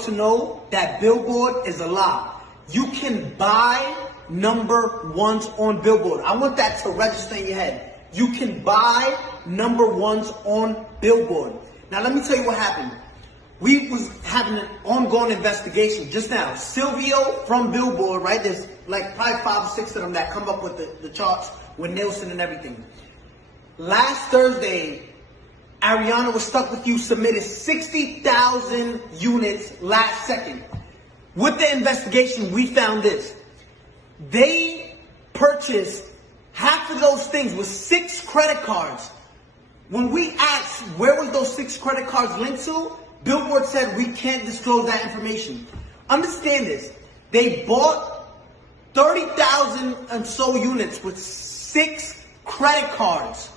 world to know that Billboard is a lie. You can buy number ones on Billboard. I want that to register in your head. You can buy number ones on Billboard. Now let me tell you what happened. We was having an ongoing investigation just now. Silvio from Billboard, right? There's like probably 5 or 6 of them that come up with the charts with Nielsen and everything. Last Thursday, Ariana Was Stuck With You submitted 60,000 units last second. With the investigation, we found this. They purchased half of those things with 6 credit cards. When we asked where was those 6 credit cards linked to, Billboard said we can't disclose that information. Understand this. They bought 30,000 and so units with 6 credit cards.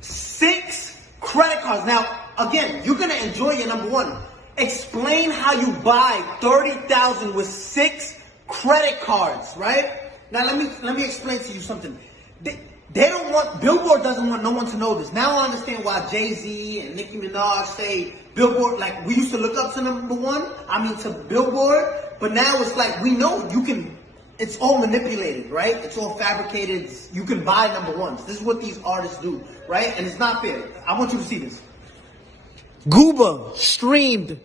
6 credit cards. Now, again, you're going to enjoy your number one. Explain how you buy 30,000 with 6 credit cards, right? Now, let me explain to you something. They don't want, Billboard doesn't want no one to know this. Now I understand why Jay-Z and Nicki Minaj say Billboard, like we used to look up to number one, to Billboard, but now it's like we know you can, it's all manipulated, right? It's all fabricated. You can buy number ones. This is what these artists do, right? And it's not fair. I want you to see this. Gooba streamed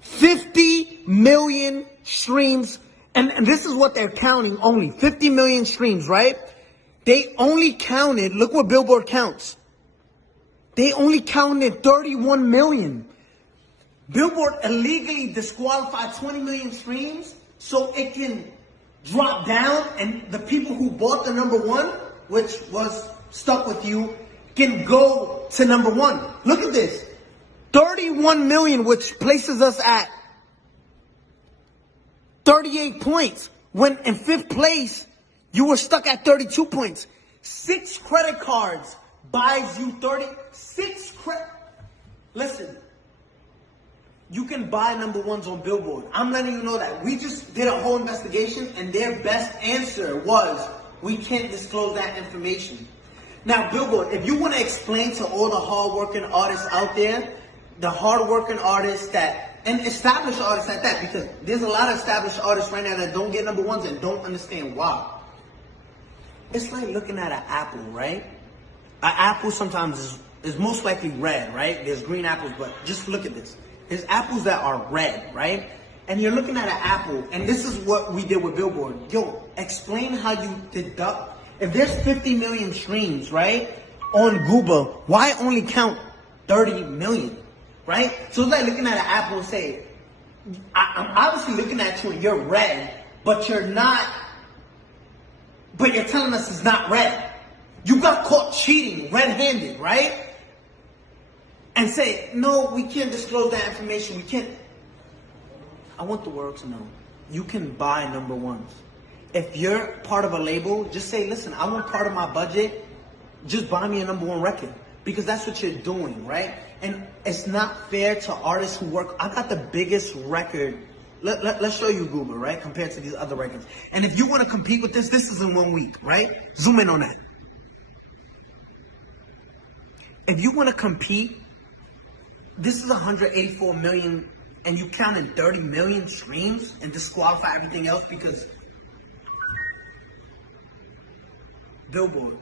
50 million streams, and this is what they're counting only, 50 million streams, right? They only counted, look what Billboard counts. They only counted 31 million. Billboard illegally disqualified 20 million streams so it can drop down and the people who bought the number one, which was Stuck With You, can go to number one. Look at this. 31 million, which places us at 38 points. When in 5th place, you were stuck at 32 points. 6 credit cards buys you 36 credit. Listen, you can buy number ones on Billboard. I'm letting you know that. We just did a whole investigation and their best answer was, we can't disclose that information. Now, Billboard, if you want to explain to all the hardworking artists out there, the hardworking artists that, and established artists at that, because there's a lot of established artists right now that don't get number ones and don't understand why. It's like looking at an apple, right? An apple sometimes is most likely red, right? There's green apples, but just look at this. There's apples that are red, right? And you're looking at an apple, and this is what we did with Billboard. Yo, explain how you deduct. If there's 50 million streams, right, on Gooba, why only count 30 million, right? So it's like looking at an apple and say, I'm obviously looking at you and you're red, but you're not. But you're telling us it's not red. You got caught cheating red-handed, right? And say, no, we can't disclose that information. We can't. I want the world to know. You can buy number ones. If you're part of a label, just say, listen, I want part of my budget. Just buy me a number one record. Because that's what you're doing, right? And it's not fair to artists who work. I got the biggest record. Let's show you Gooba, right? Compared to these other records. And if you want to compete with this is in 1 week, right? Zoom in on that. If you want to compete, this is 184 million and you counted 30 million streams and disqualify everything else because Billboard.